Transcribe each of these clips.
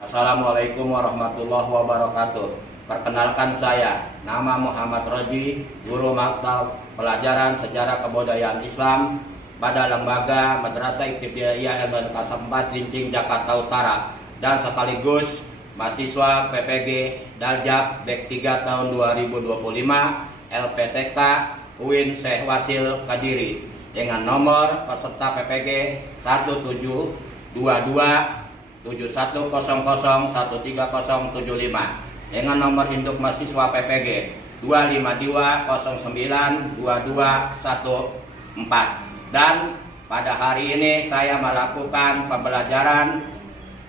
Assalamualaikum warahmatullahi wabarakatuh. Perkenalkan saya, nama Muhammad Roji, guru mata pelajaran sejarah kebudayaan Islam pada Lembaga Madrasah Ibtidaiyah MTK 4 Lincing, Jakarta Utara, dan sekaligus mahasiswa PPG Daljab Dek 3 tahun 2025 LPTK UIN Syekh Wasil Kadiri dengan nomor peserta PPG 17227100130075 dengan nomor induk mahasiswa PPG 252092214. Dan pada hari ini saya melakukan pembelajaran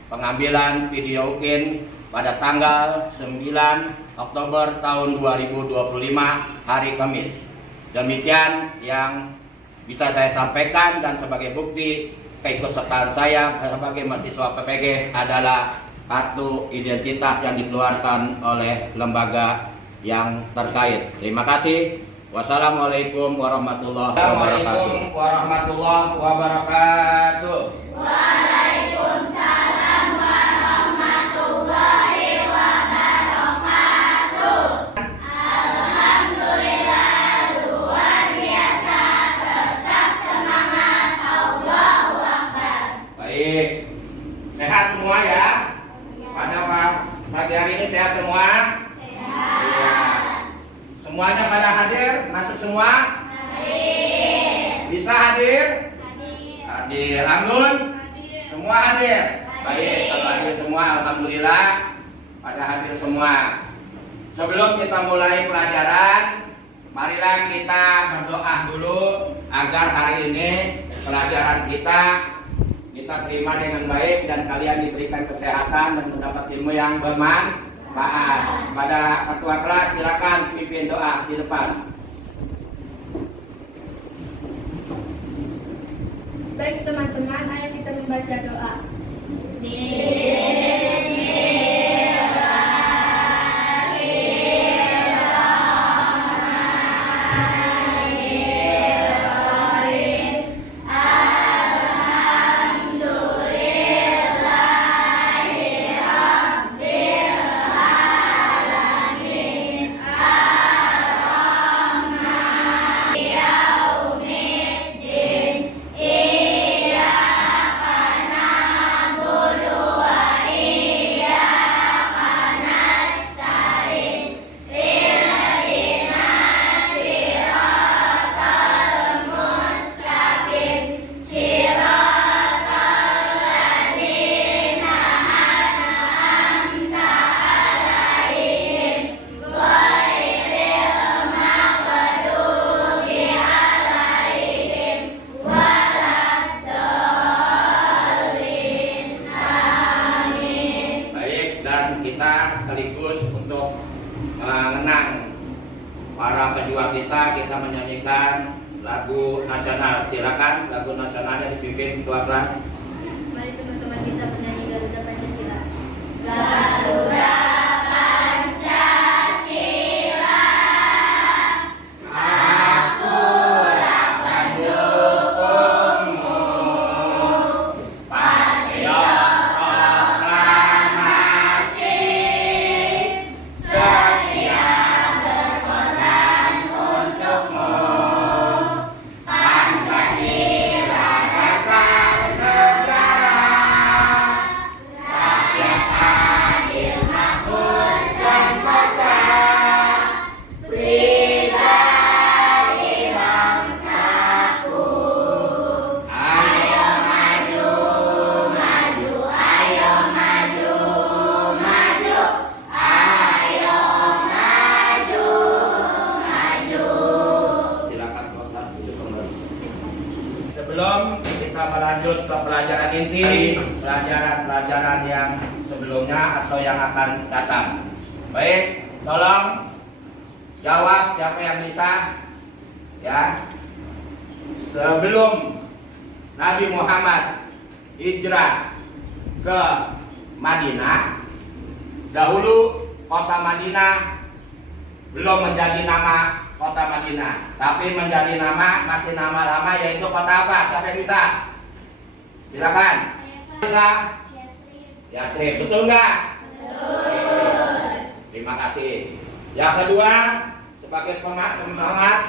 pengambilan video UKIN pada tanggal 9 Oktober tahun 2025 hari Kamis. Demikian yang bisa saya sampaikan, dan sebagai bukti keikutsertaan saya sebagai mahasiswa PPG adalah kartu identitas yang dikeluarkan oleh lembaga yang terkait. Terima kasih. Wassalamualaikum warahmatullahi wabarakatuh. Waalaikumsalam warahmatullahi wabarakatuh. Alhamdulillah, luar biasa, tetap semangat, Allahu Akbar. Baik, sehat semua ya? Pada pagi hari ini sehat semua? Sehat. Semuanya pada hadir? Masuk semua? Hadir. Bisa hadir? Hadir. Anggun? Hadir. Semua hadir? Baik, kalau hadir semua alhamdulillah pada hadir semua. Sebelum kita mulai pelajaran, marilah kita berdoa dulu agar hari ini pelajaran kita terima dengan baik dan kalian diberikan kesehatan dan mendapat ilmu yang bermanfaat. Pada ketua kelas silakan pimpin doa di depan. Baik teman-teman, ayo kita membaca doa. Kita sekaligus untuk mengenang para pejuang kita menyanyikan lagu nasional. Silakan, lagu nasionalnya dipimpin ketua kelas. Mari teman-teman kita menyanyi Garuda Pancasila. Garuda Sebelum kita melanjut ke pelajaran inti, pelajaran yang sebelumnya atau yang akan datang. Baik, tolong jawab siapa yang bisa. Ya. Sebelum Nabi Muhammad hijrah ke Madinah, dahulu kota Madinah belum menjadi nama kota Madinah, tapi menjadi masih nama lama, yaitu kota apa? Siapa yang bisa? Silakan. Bisa? Yatrib. Betul nggak? Betul. Terima kasih. Yang kedua, sebagai semangat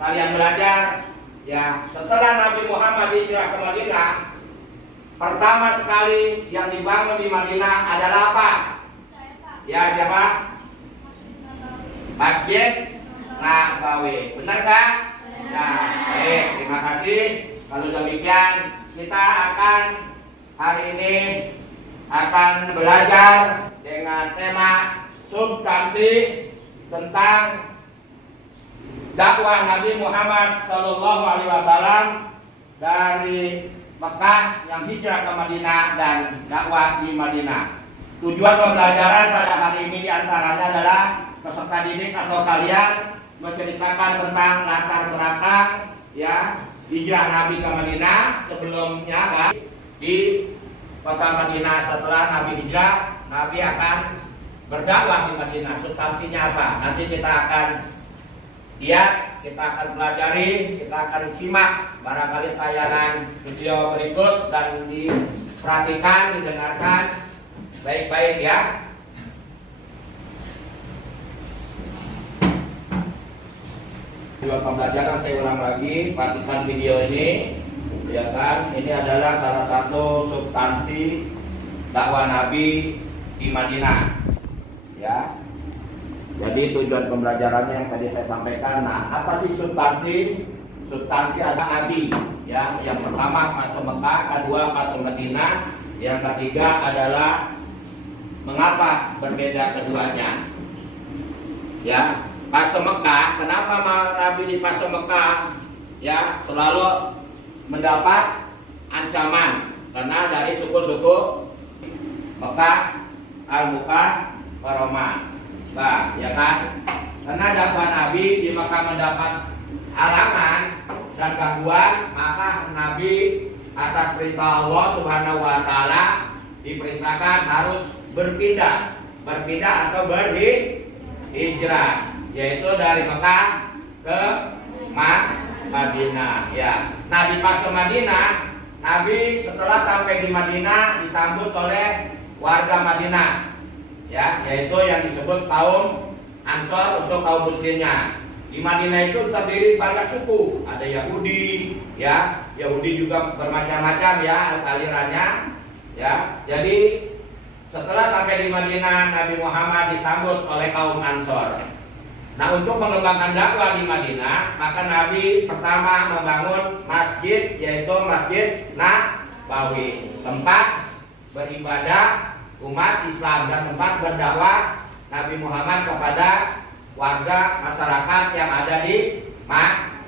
kalian belajar, ya, setelah Nabi Muhammad hijrah ke Madinah, pertama sekali yang dibangun di Madinah adalah apa? Ya, siapa? Masjid Nabawi. Benar nggak? Nah, baik, terima kasih. Kalau demikian, kita akan hari ini akan belajar dengan tema substansi tentang dakwah Nabi Muhammad Shallallahu Alaihi Wasallam dari Mekah yang hijrah ke Madinah dan dakwah di Madinah. Tujuan pembelajaran pada hari ini diantaranya adalah peserta didik atau kalian menceritakan tentang latar belakang ya hijrah Nabi ke Madinah. Sebelumnya kan di kota Madinah, setelah Nabi hijrah, Nabi akan berdakwah di Madinah. Substansinya apa? Nanti kita akan lihat, kita akan pelajari, kita akan simak barangkali tayangan video berikut dan diperhatikan, didengarkan baik-baik ya. Video pembelajaran saya ulang lagi, perhatikan video ini, ya kan? Ini adalah salah satu substansi dakwah Nabi di Madinah, ya. Jadi tujuan pembelajarannya yang tadi saya sampaikan. Nah, apa sih substansi? Substansi ada Nabi, ya. Yang pertama masuk Mekah, kedua masuk Madinah, yang ketiga adalah mengapa berbeda keduanya, ya. Fase Mekah, kenapa Nabi di fase Mekah ya selalu mendapat ancaman? Karena dari suku-suku Mekah, Al-Mukah, Roma, bah, ya kan? Karena dakwah Nabi di Mekah mendapat halangan dan gangguan, maka Nabi atas perintah Allah Subhanahu Wa Taala diperintahkan harus berpindah atau berhijrah, yaitu dari Mekah ke Madinah ya. Nah, di fase Madinah, Nabi setelah sampai di Madinah disambut oleh warga Madinah ya, yaitu yang disebut kaum Ansor untuk kaum muslimnya. Di Madinah itu terdiri banyak suku, ada Yahudi ya, Yahudi juga bermacam-macam ya alirannya ya. Jadi setelah sampai di Madinah, Nabi Muhammad disambut oleh kaum Ansor. Nah, untuk mengembangkan dakwah di Madinah, maka Nabi pertama membangun masjid, yaitu Masjid Nabawi, tempat beribadah umat Islam dan tempat berdakwah Nabi Muhammad kepada warga masyarakat yang ada di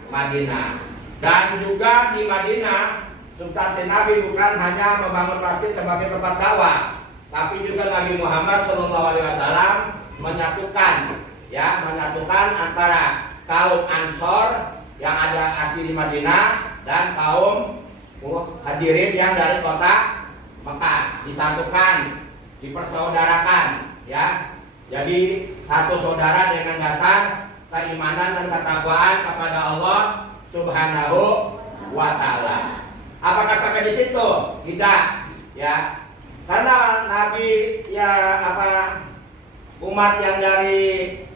Madinah. Dan juga di Madinah, substansi Nabi bukan hanya membangun masjid sebagai tempat dakwah, tapi juga Nabi Muhammad SAW menyatukan antara kaum Ansor yang ada asli di Madinah dan kaum Muhajirin yang dari kota Mekah, disatukan, dipersaudarakan ya. Jadi satu saudara dengan dasar keimanan dan ketakwaan kepada Allah Subhanahu wa Ta'ala. Apakah sampai di situ? Tidak ya. Karena Nabi umat yang dari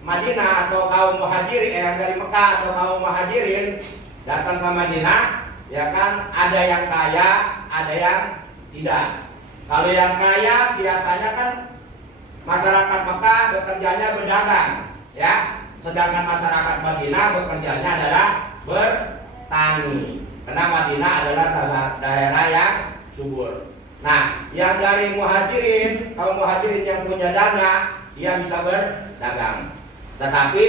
Madinah atau kaum Muhajirin yang dari Mekah atau kaum Muhajirin datang ke Madinah, ya kan, ada yang kaya, ada yang tidak. Kalau yang kaya biasanya kan masyarakat Mekah bekerjanya berdagang, ya. Sedangkan masyarakat Madinah bekerjanya adalah bertani. Karena Madinah adalah daerah yang subur. Nah, yang dari Muhajirin, kaum Muhajirin yang punya dana, dia bisa berdagang. Tetapi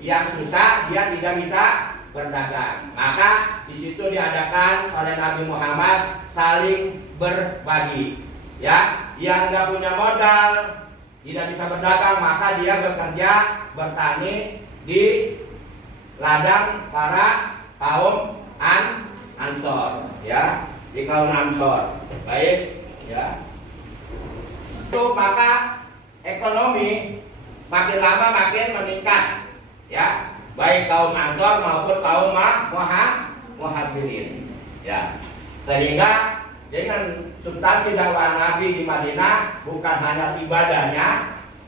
yang susah dia tidak bisa berdagang. Maka di situ diadakan oleh Nabi Muhammad saling berbagi. Ya, yang nggak punya modal, tidak bisa berdagang, maka dia bekerja bertani di ladang para kaum Ansor, ya, di kaum Ansor. Baik, ya. Itu maka ekonomi makin lama makin meningkat, ya, baik kaum Ansor maupun kaum Muhajirin, ya. Sehingga dengan substansi dakwah Nabi di Madinah bukan hanya ibadahnya,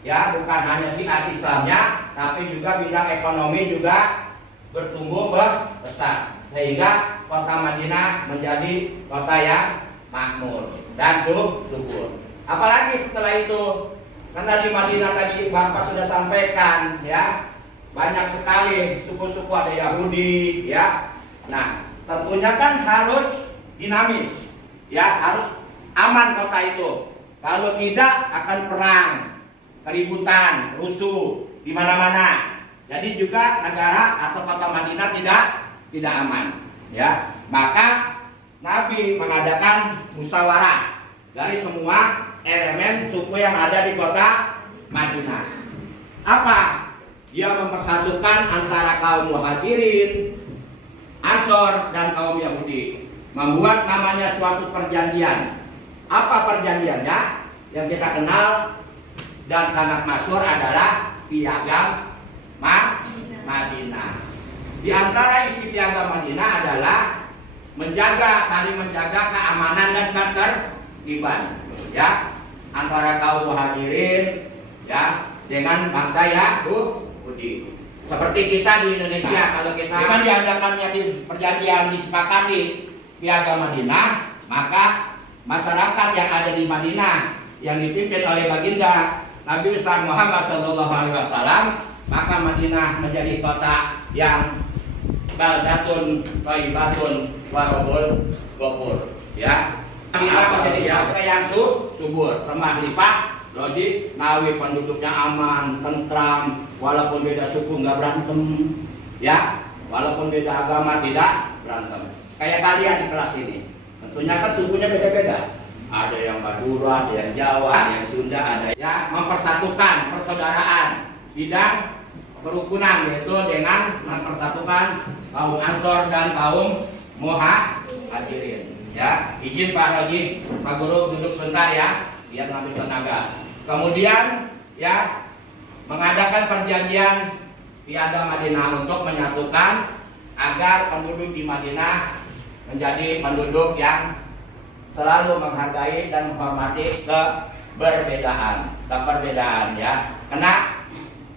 ya, bukan hanya syiar Islamnya, tapi juga bidang ekonomi juga bertumbuh besar, sehingga kota Madinah menjadi kota yang makmur dan subur. Apalagi setelah itu, karena di Madinah tadi Bapak sudah sampaikan, ya, banyak sekali suku-suku, ada Yahudi, ya. Nah, tentunya kan harus dinamis, ya, harus aman kota itu. Kalau tidak akan perang, keributan, rusuh di mana-mana. Jadi juga negara atau kota Madinah tidak aman, ya. Maka Nabi mengadakan musyawarah dari semua elemen suku yang ada di kota Madinah. Apa? Dia mempersatukan antara kaum Muhajirin, Ansor, dan kaum Yahudi, membuat namanya suatu perjanjian. Apa perjanjiannya? Yang kita kenal dan sangat masyhur adalah Piagam Madinah. Di antara isi Piagam Madinah adalah saling menjaga keamanan dan ketertiban, ya, antara kaum Muhajirin, ya, dengan bangsa Yahudi. Seperti kita di Indonesia, kalau kita kan diadakannya di perjanjian disepakati Piagam Madinah, maka masyarakat yang ada di Madinah yang dipimpin oleh baginda Nabi besar Muhammad SAW, maka Madinah menjadi kota yang baldatun thayyibatun warobul gofur, ya. Madinah menjadi kota yang subur, remah limpah, logik, nawi, penduduknya aman, tentram, walaupun beda suku nggak berantem, ya, walaupun beda agama tidak berantem. Kayak kalian di kelas ini, tentunya kan sukunya beda-beda. Ada yang Madura, ada yang Jawa, ada yang Sunda, ada yang mempersatukan persaudaraan bidang kerukunan, yaitu dengan mempersatukan kaum Ansor dan kaum Muhajirin. Ya, izin Pak Roji, Pak Guru duduk sebentar ya, biar ngambil tenaga. Kemudian, ya, mengadakan perjanjian Piagam Madinah untuk menyatukan agar penduduk di Madinah menjadi penduduk yang selalu menghargai dan menghormati keperbedaan, ya. Karena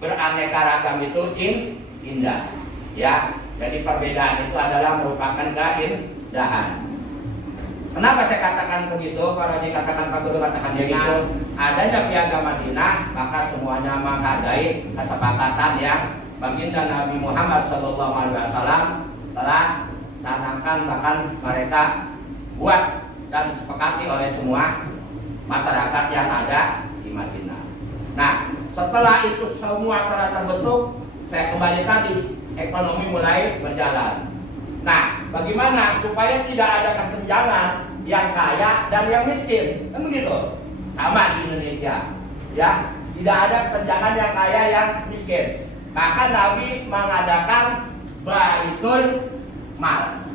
beraneka ragam itu indah, ya. Jadi perbedaan itu adalah merupakan keindahan. Kenapa saya katakan begitu? Kalau dikatakan Pak Guru katakan begitu, adanya Piagam Madinah, maka semuanya menghargai kesepakatan yang baginda Nabi Muhammad SAW telah canangkan, bahkan mereka buat dan disepakati oleh semua masyarakat yang ada di Madinah. Nah, setelah itu semua telah terbentuk, saya kembali tadi, ekonomi mulai berjalan. Nah, bagaimana supaya tidak ada kesenjangan yang kaya dan yang miskin? Kan begitu. Sama di Indonesia, ya, tidak ada kesenjangan yang kaya yang miskin. Maka Nabi mengadakan Baitul Mal,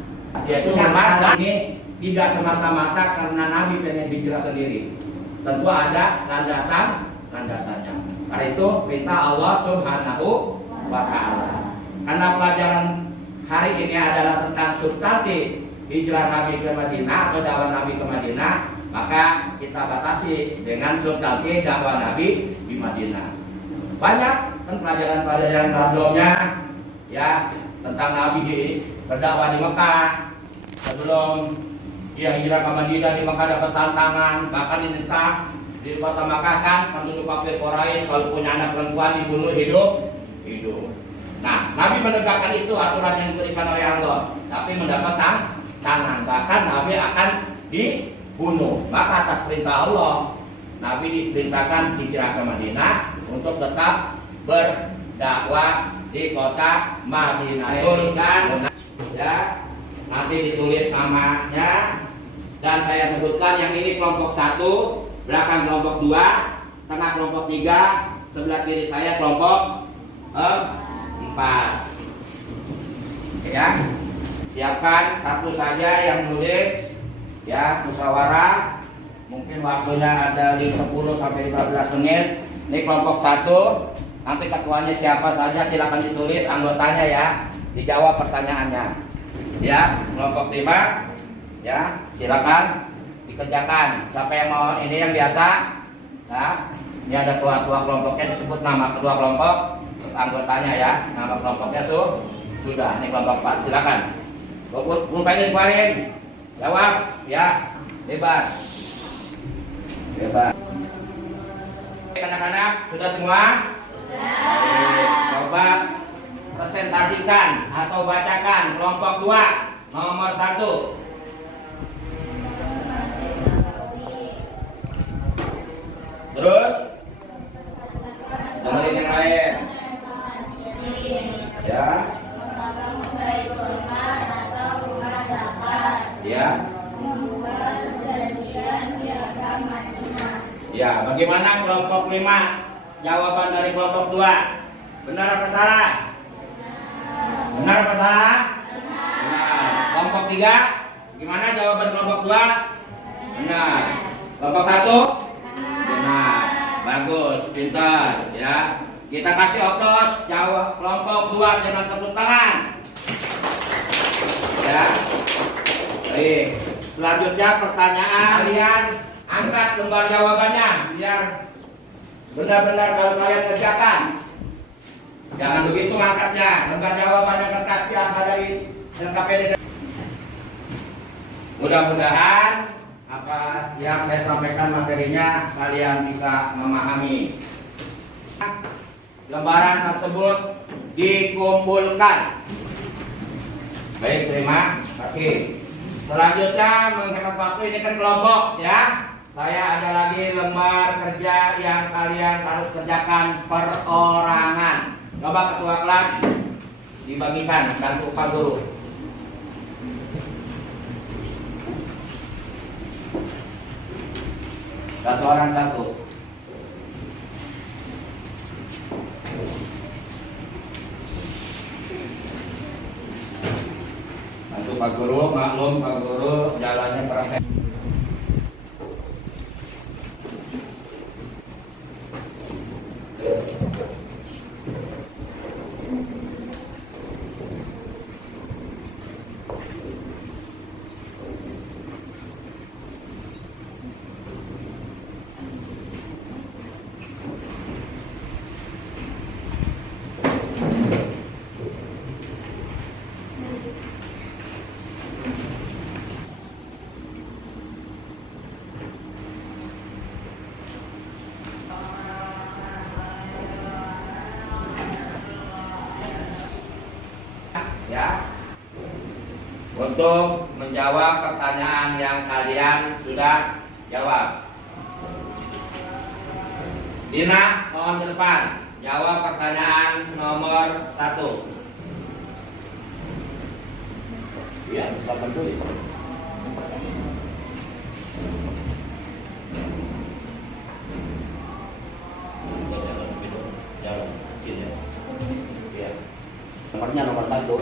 yaitu emas. Ini tidak semata-mata karena Nabi pengen hijrah sendiri. Tentu ada landasannya. Karena itu perintah Allah Subhanahu wa Ta'ala. Karena pelajaran hari ini adalah tentang substansi hijrah Nabi ke Madinah atau dakwah Nabi ke Madinah, maka kita batasi dengan substansi dakwah Nabi di Madinah. Banyak kan pelajaran-pelajaran sebelumnya, ya, tentang Nabi berdakwah di Mekah. Sebelum dia hijrah ke Madinah, di Mekah dapat tantangan, bahkan ditentang di kota Mekah kan penduduk kafir Quraisy kalau punya anak perempuan dibunuh hidup. Nah, Nabi menegakkan itu aturan yang diberikan oleh Allah, tapi mendapat tantangan, bahkan Nabi akan dibunuh. Maka atas perintah Allah, Nabi diperintahkan hijrah ke Madinah untuk tetap berdakwah di kota Madinah. Tuliskan, ya, nanti ditulis namanya dan saya sebutkan yang ini kelompok 1, belakang kelompok 2, tengah kelompok 3, sebelah kiri saya kelompok 4. Ya, siapkan satu saja yang nulis, ya, musyawarah. Mungkin waktunya ada 10 sampai 15 menit. Ini kelompok 1. Nanti ketuanya siapa saja silakan ditulis anggotanya, ya, dijawab pertanyaannya. Ya, kelompok 5, ya, silakan dikerjakan. Siapa yang mau ini yang biasa? Nah, ini ada ketua kelompoknya, disebut nama ketua kelompok, anggotanya ya. Nama kelompoknya sudah. Ini kelompok 4, silakan. Pulpennya keluarin. Jawab, ya. Bebas. Bebas. Anak-anak, sudah semua? Sudah. Coba presentasikan atau bacakan kelompok 2 nomor 1. Terus dengerin yang lain. Ya. Ya. Ya, bagaimana kelompok 5? Jawaban dari kelompok 2. Benar apa salah? Benar apa salah? Benar. Kelompok 3? Gimana jawaban kelompok 2? Benar. Kelompok 1? Benar. Bagus, pintar ya. Kita kasih oplos jawab kelompok 2 dengan tepuk tangan. Ya. Baik. Selanjutnya pertanyaan kalian angkat lembar jawabannya biar benar-benar kalau kalian kerjakan. Jangan begitu angkatnya. Lembar jawabannya kertas biasa dari KPD. Mudah-mudahan apa yang saya sampaikan materinya kalian bisa memahami. Lembaran tersebut dikumpulkan. Baik, terima kasih. Selanjutnya menghemat waktu, ini kan kelompok ya. Saya ada lagi lembar kerja yang kalian harus kerjakan perorangan. Coba ketua kelas dibagikan, bantu Pak Guru. Satu orang satu. Bantu Pak Guru, maklum Pak Guru jalannya kurang. Ya, untuk menjawab pertanyaan yang kalian sudah jawab. Dina, mohon ke depan. Jawab pertanyaan nomor 1. Ya, selamat dulu. Nomornya nomor 1.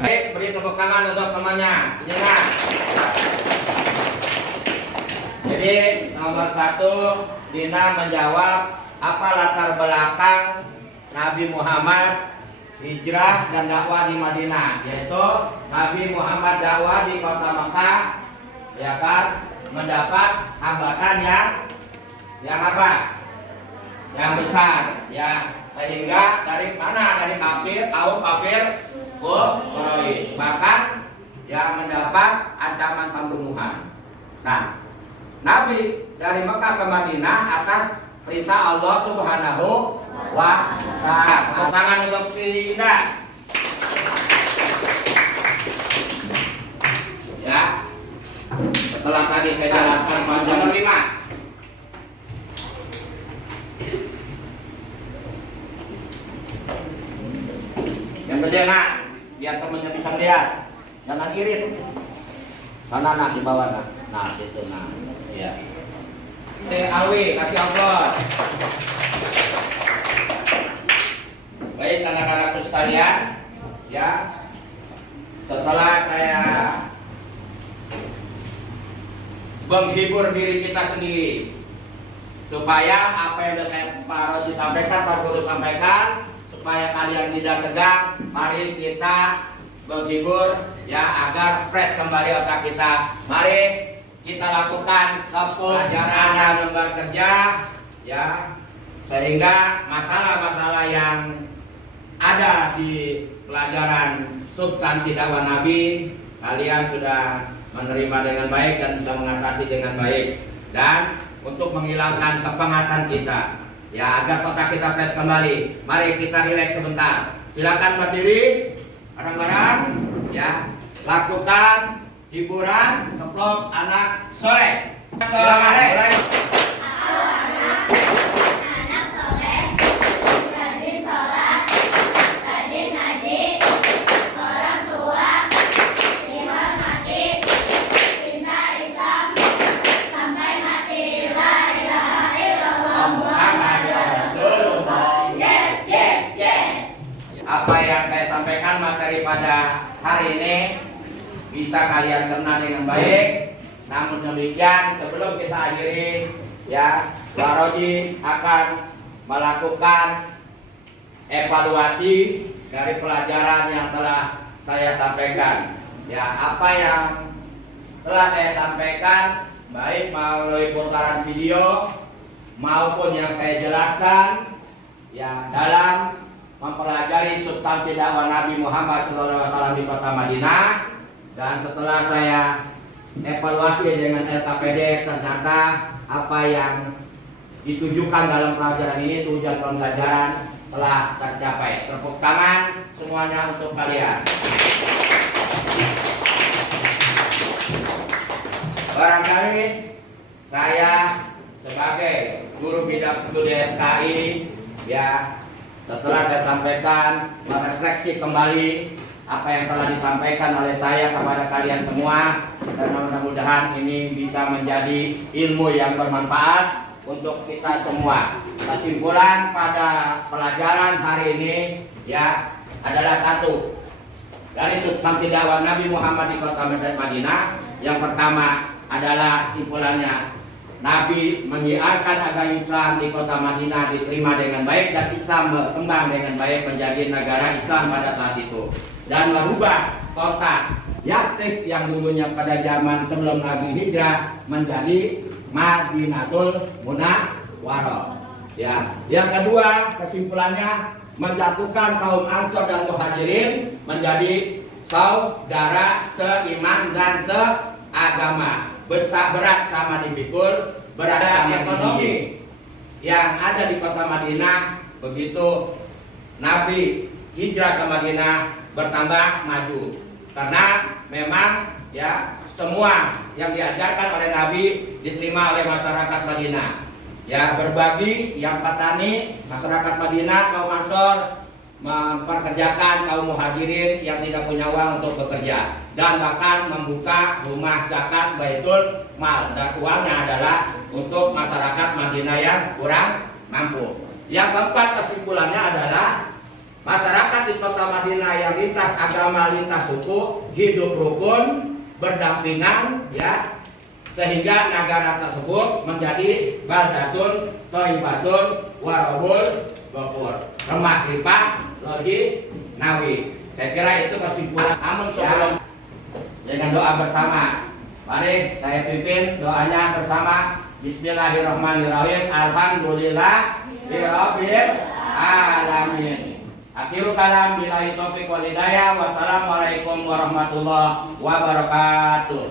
Baik, beri tepuk tangan untuk temannya. Ingat. Jadi nomor 1, Dina menjawab apa latar belakang Nabi Muhammad hijrah dan dakwah di Madinah, yaitu Nabi Muhammad dakwah di kota Mekah, ya kan, mendapat hambatan yang apa? Yang besar, ya, sehingga dari mana? Dari kafir, kaum kafir Quraisy, bahkan yang mendapat ancaman pembunuhan. Nah, Nabi dari Mekah ke Madinah atas perintah Allah Subhanahu wa Ta'ala. Tangan untuk si Indah. Ya, setelah tadi saya jelaskan panjang 5. Yang gede nak, biar temennya bisa lihat. Jangan irit. Sana nak di bawah nak. Nah, itu nah. Ya. Alwi, kasih aplaus. Baik anak-anakku sekalian, ya. Setelah saya menghibur diri kita sendiri, supaya apa yang saya Pak Roji sampaikan, Pak Guru sampaikan, supaya kalian tidak tegang, mari kita menghibur ya agar fresh kembali otak kita. Mari kita lakukan pelajaran dan lembar kerja ya, sehingga masalah-masalah yang ada di pelajaran substansi dakwah Nabi kalian sudah menerima dengan baik dan bisa mengatasi dengan baik. Dan untuk menghilangkan kepangatan kita ya, agar otak kita fresh kembali, mari kita rileks sebentar. Silakan berdiri bareng-bareng ya, lakukan hiburan kelompok anak sore. Silakan mulai. Anak soleh, rajin sholat, rajin ngaji, orang tua, dihormati, cinta Islam, sampai mati. La ilaha illallah Muhammadur Rasulullah. Yes, yes, yes. Apa yang saya sampaikan materi pada hari ini bisa kalian cerna dengan baik. Namun demikian, sebelum kita akhiri ya, Waroji akan melakukan evaluasi dari pelajaran yang telah saya sampaikan. Ya, apa yang telah saya sampaikan baik melalui putaran video maupun yang saya jelaskan ya dalam mempelajari substansi dakwah Nabi Muhammad SAW di kota Madinah. Dan setelah saya evaluasi dengan LKPD, ternyata apa yang ditujukan dalam pelajaran ini, tujuan pembelajaran telah tercapai. Tepuk tangan semuanya untuk kalian. Barangkali saya sebagai guru bidang studi SKI ya, setelah saya sampaikan, merefleksi kembali apa yang telah disampaikan oleh saya kepada kalian semua, dan mudah-mudahan ini bisa menjadi ilmu yang bermanfaat untuk kita semua. Kesimpulan pada pelajaran hari ini ya adalah satu, dari substansi dakwah Nabi Muhammad di kota Madinah. Yang pertama adalah simpulannya, Nabi menyiarkan agama Islam di kota Madinah diterima dengan baik, dan Islam berkembang dengan baik menjadi negara Islam pada saat itu, dan merubah kota Yastrib yang dulunya pada zaman sebelum Nabi hijrah menjadi Madinatul Munawwarah. Ya, yang kedua kesimpulannya, menjatuhkan kaum Ansor dan Muhajirin menjadi saudara seiman dan seagama. Berat sama dipikul, berada ekonomi yang ada di kota Madinah. Begitu Nabi hijrah ke Madinah bertambah maju, karena memang ya semua yang diajarkan oleh Nabi diterima oleh masyarakat Madinah. Ya, berbagi, yang petani, masyarakat Madinah, kaum Ansor memperkerjakan kaum Muhajirin yang tidak punya uang untuk bekerja, dan bahkan membuka rumah zakat Baitul Mal, dan uangnya adalah untuk masyarakat Madinah yang kurang mampu. Yang keempat kesimpulannya adalah masyarakat di kota Madinah yang lintas agama, lintas suku, hidup rukun, berdampingan ya, sehingga negara tersebut menjadi baldatun thayyibatun warabul ghafur, remah limpah logi nawi. Saya kira itu kesimpulan. Namun sebelum dengan doa bersama, mari saya pimpin doanya bersama. Bismillahirrahmanirrahim. Alhamdulillah rabbil alamin. Akhirul kalam, billahi taufiq wal hidayah. Wassalamualaikum warahmatullahi wabarakatuh.